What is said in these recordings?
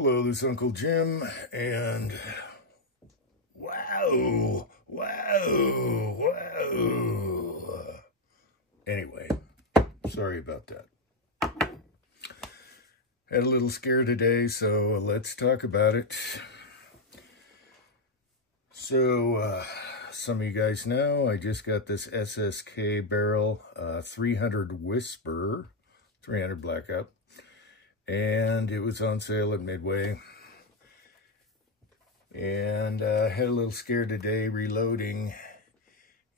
Hello, this is Uncle Jim, and wow. Anyway, sorry about that. Had a little scare today, so let's talk about it. So, some of you guys know, I just got this SSK barrel, 300 Whisper, 300 Blackout. And it was on sale at Midway. And I had a little scare today reloading.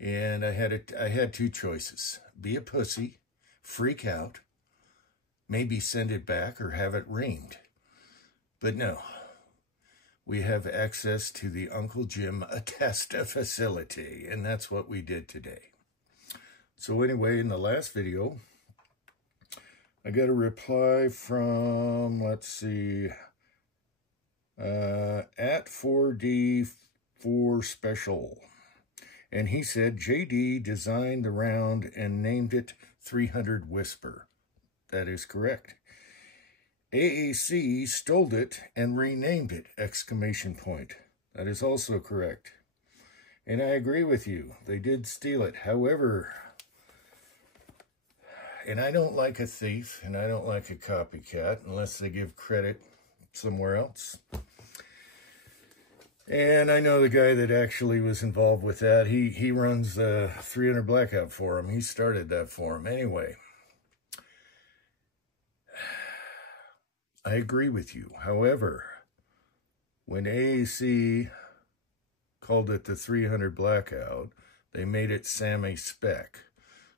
And I had two choices. Be a pussy, freak out, maybe send it back or have it reamed. But no, we have access to the Uncle Jim Attesta facility. And that's what we did today. So anyway, in the last video, I got a reply from, let's see, at 4D4 Special. And he said, JD designed the round and named it 300 Whisper. That is correct. AAC stole it and renamed it, exclamation point. That is also correct. And I agree with you. They did steal it. However, and I don't like a thief, and I don't like a copycat, unless they give credit somewhere else. And I know the guy that actually was involved with that. He runs the 300 Blackout for him. He started that for him. Anyway, I agree with you. However, when AAC called it the 300 Blackout, they made it Sammy Spec.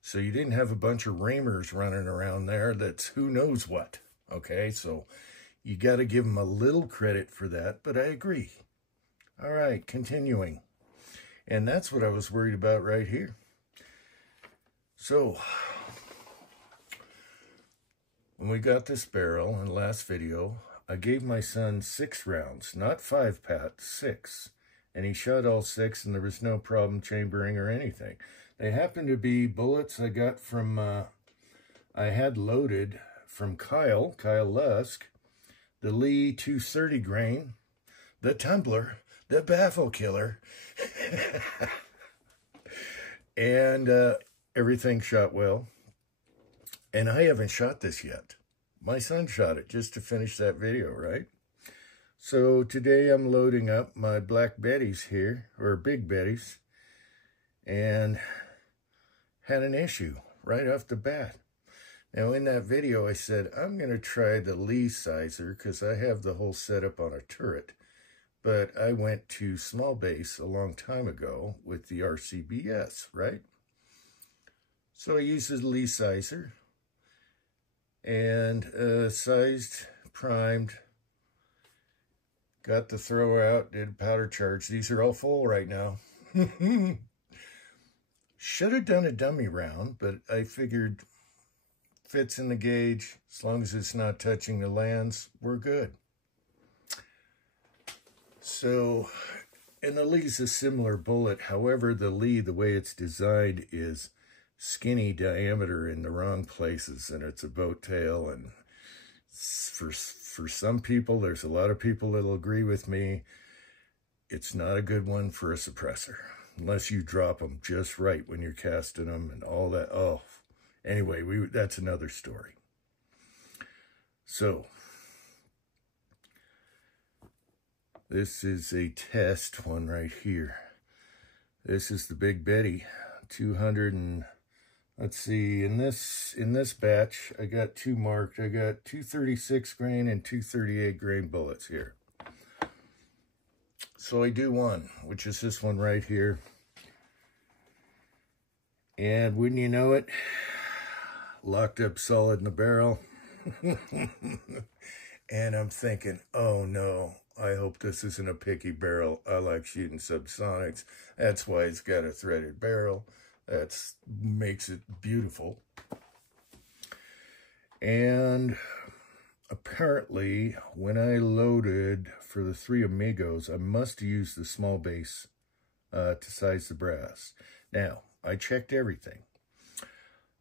So you didn't have a bunch of reamers running around there that's who knows what, okay? So you got to give them a little credit for that, but I agree. All right, continuing. And that's what I was worried about right here. So when we got this barrel in the last video, I gave my son 6 rounds, not 5, Pat, 6. And he shot all 6, and there was no problem chambering or anything. They happened to be bullets I got from, I had loaded from Kyle Lusk, the Lee 230 grain, the Tumbler, the Baffle Killer, and everything shot well. And I haven't shot this yet. My son shot it just to finish that video, right? So today I'm loading up my Black Betties here, or Big Betties, and had an issue right off the bat. Now in that video I said, I'm going to try the Lee sizer because I have the whole setup on a turret. But I went to small base a long time ago with the RCBS, right? So I used the Lee sizer and sized, primed, got the throw out, did a powder charge. These are all full right now. Should have done a dummy round, but I figured fits in the gauge. As long as it's not touching the lands, we're good. So, and the Lee's a similar bullet. However, the Lee, the way it's designed, is skinny diameter in the wrong places, and it's a boat tail. And for some people, there's a lot of people that'll agree with me, it's not a good one for a suppressor. Unless you drop them just right when you're casting them and all that. Oh, anyway, that's another story. So, this is a test one right here. This is the Big Betty, 200 and, let's see, in this batch, I got 2 marked. I got 236 grain and 238 grain bullets here. So I do one, which is this one right here. And wouldn't you know it, locked up solid in the barrel. And I'm thinking, oh no, I hope this isn't a picky barrel. I like shooting subsonics. That's why it's got a threaded barrel. That makes it beautiful. And apparently, when I loaded for the 3 Amigos, I must use the small base to size the brass. Now, I checked everything.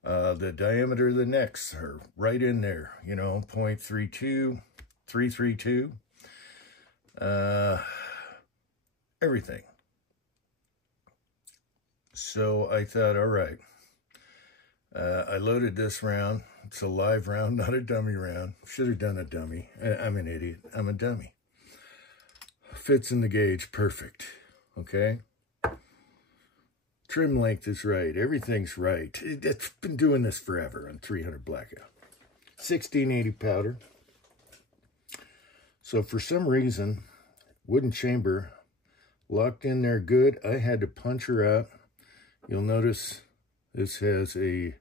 The diameter of the necks are right in there, you know, 0.32, 332. everything. So I thought, all right, I loaded this round. It's a live round, not a dummy round. Should have done a dummy. I'm an idiot. I'm a dummy. Fits in the gauge, perfect. Okay. Trim length is right. Everything's right. It's been doing this forever on 300 blackout. 1680 powder. So for some reason, wooden chamber locked in there good. I had to punch her out. You'll notice this has a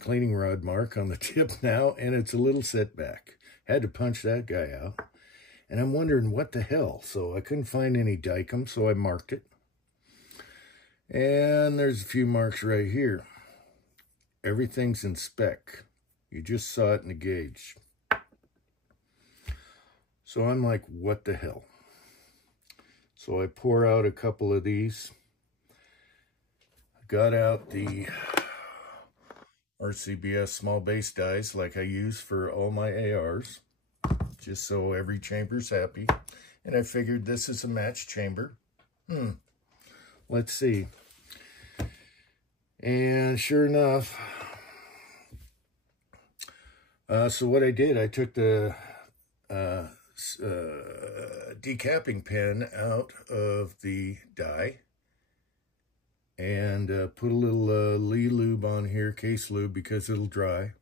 cleaning rod mark on the tip now, and it's a little setback. Had to punch that guy out. And I'm wondering what the hell. So I couldn't find any dicum, so I marked it. And there's a few marks right here. Everything's in spec. You just saw it in the gauge. So I'm like, what the hell? So I pour out a couple of these. Got out the RCBS small base dies like I use for all my ARs, just so every chamber's happy. And I figured this is a match chamber. Let's see. And sure enough, so what I did, I took the decapping pen out of the die and put a little Lee lube on here, case lube, because it'll dry.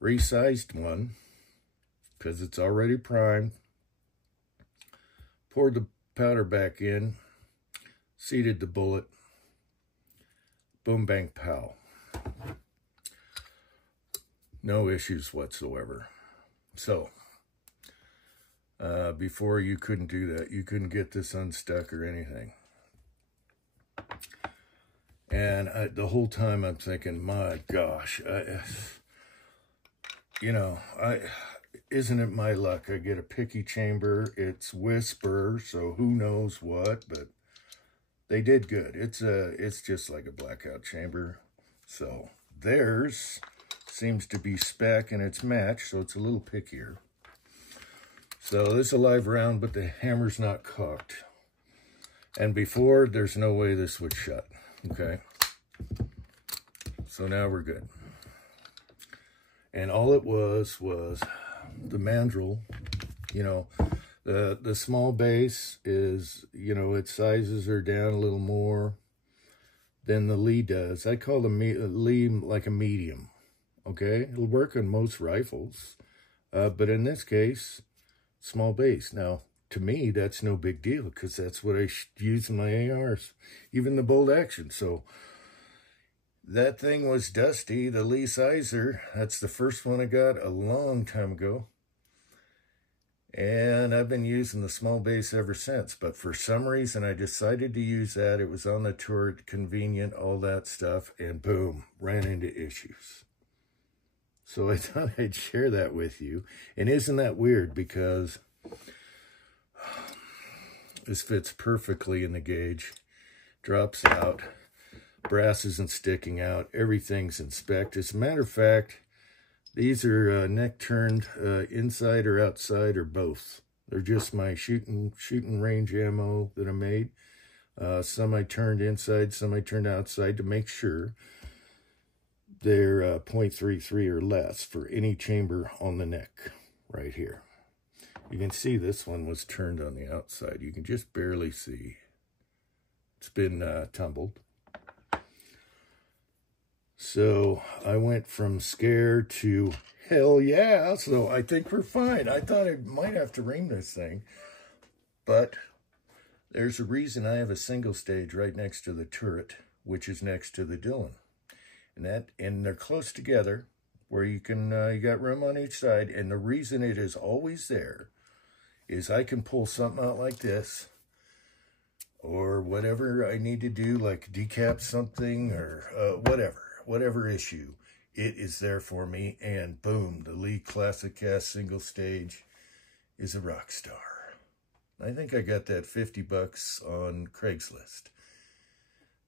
Resized one because it's already primed. Poured the powder back in, seated the bullet. Boom, bang, pow. No issues whatsoever. So, before you couldn't do that. You couldn't get this unstuck or anything. And the whole time I'm thinking, my gosh, isn't it my luck? I get a picky chamber. It's Whisper, so who knows what, but they did good. It's just like a blackout chamber. So theirs seems to be spec and it's matched, so it's a little pickier. So this is a live round, but the hammer's not cocked. And before, there's no way this would shut. Okay. So now we're good. And all it was the mandrel. You know, the small base is, you know, its sizes are down a little more than the Lee does. I call the Lee like a medium. Okay, it'll work on most rifles, but in this case, small base. Now, to me, that's no big deal because that's what I use in my ARs, even the bolt action. So that thing was dusty. The Lee Sizer, that's the first one I got a long time ago. And I've been using the small base ever since. But for some reason, I decided to use that. It was on the turret, convenient, all that stuff. And boom, ran into issues. So I thought I'd share that with you. And isn't that weird? Because this fits perfectly in the gauge. Drops out. Brass isn't sticking out. Everything's in spec. As a matter of fact, these are neck turned inside or outside or both. They're just my shooting range ammo that I made. Some I turned inside, some I turned outside to make sure they're .33 or less for any chamber on the neck right here. You can see this one was turned on the outside. You can just barely see. It's been tumbled. So I went from scared to hell yeah. So I think we're fine. I thought I might have to ream this thing, but there's a reason I have a single stage right next to the turret, which is next to the Dillon. And they're close together where you can, you got room on each side. And the reason it is always there is I can pull something out like this or whatever I need to do, like decap something or whatever issue, it is there for me. And boom, the Lee Classic Cast single stage is a rock star. I think I got that $50 on Craigslist.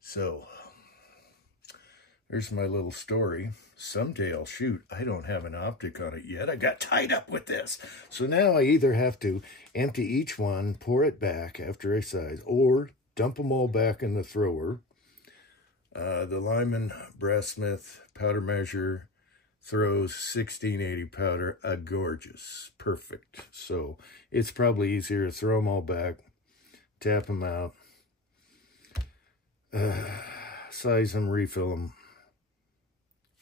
So Here's my little story. Someday I'll shoot. I don't have an optic on it yet. I got tied up with this. So now I either have to empty each one, pour it back after I size, or dump them all back in the thrower. The Lyman Brassmith powder measure throws 1680 powder, a gorgeous, perfect. So it's probably easier to throw them all back, tap them out, size them, refill them.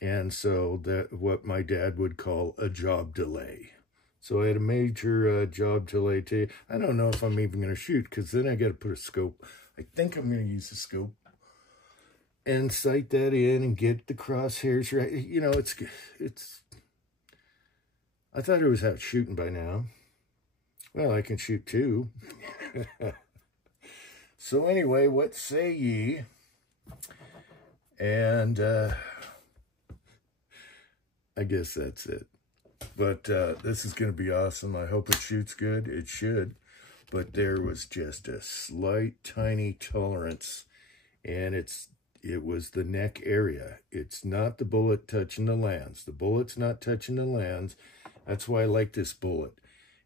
And so that what my dad would call a job delay. So I had a major job delay. I don't know if I'm even going to shoot, because then I got to put a scope. I think I'm going to use a scope and sight that in and get the crosshairs right. You know, it's. I thought I was out shooting by now. Well, I can shoot too. So anyway, what say ye? And I guess that's it. But this is going to be awesome. I hope it shoots good. It should. But there was just a slight, tiny tolerance. And it was the neck area. It's not the bullet touching the lands. The bullet's not touching the lands. That's why I like this bullet.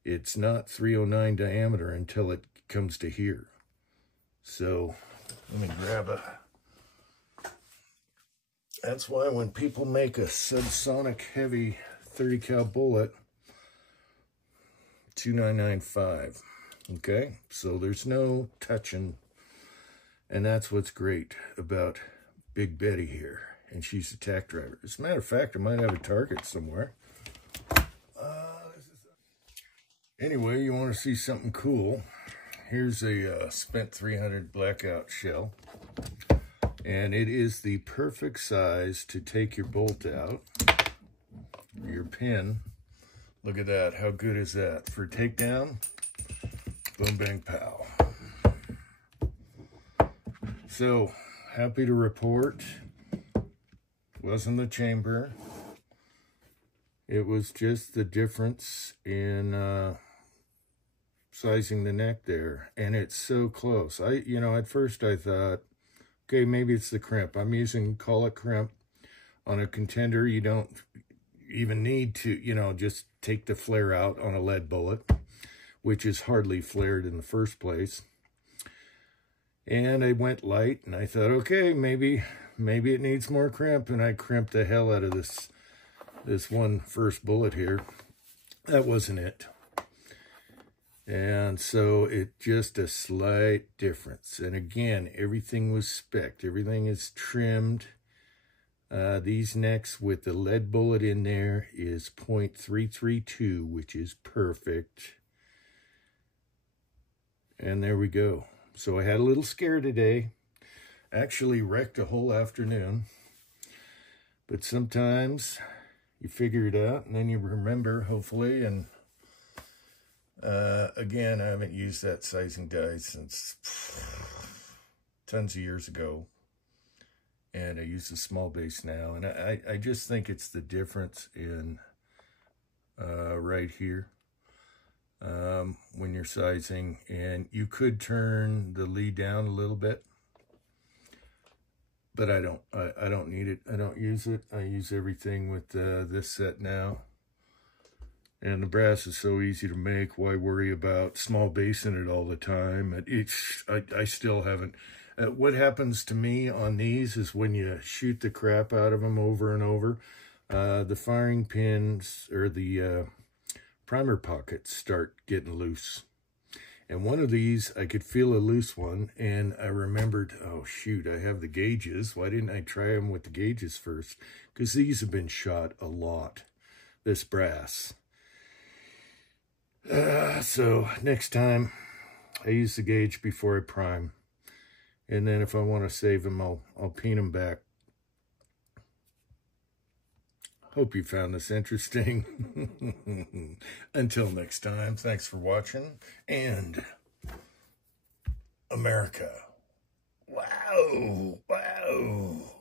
It's not 309 diameter until it comes to here. So let me grab a... That's why when people make a subsonic heavy 30 cal bullet, 2995, okay? So there's no touching, and that's what's great about Big Betty here, and she's a tack driver. As a matter of fact, I might have a target somewhere. Anyway, you want to see something cool? Here's a spent 300 blackout shell. And it is the perfect size to take your bolt out, your pin. Look at that. How good is that? For takedown, boom, bang, pow. So, happy to report, wasn't the chamber. It was just the difference in sizing the neck there. And it's so close. At first I thought, okay, maybe it's the crimp. I'm using collet crimp on a contender. You don't even need to, just take the flare out on a lead bullet, which is hardly flared in the first place. And I went light, and I thought, okay, maybe it needs more crimp, and I crimped the hell out of this one first bullet here. That wasn't it. And so it just a slight difference. And again, everything was spec'd. Everything is trimmed. These necks with the lead bullet in there is .332, which is perfect. And there we go. So I had a little scare today. Actually wrecked a whole afternoon. But sometimes you figure it out and then you remember, hopefully, and again, I haven't used that sizing die since tons of years ago, and I use a small base now, and I just think it's the difference in right here when you're sizing, and you could turn the lead down a little bit, but I don't need it. I don't use it. I use everything with this set now. And the brass is so easy to make. Why worry about small base in it all the time? I still haven't. What happens to me on these is when you shoot the crap out of them over and over, the firing pins or the primer pockets start getting loose. And one of these, I could feel a loose one, and I remembered, oh shoot, I have the gauges. Why didn't I try them with the gauges first? Because these have been shot a lot, this brass. So next time I use the gauge before I prime, and then if I want to save them, I'll peen them back. Hope you found this interesting. Until next time, thanks for watching, and America. Wow, wow.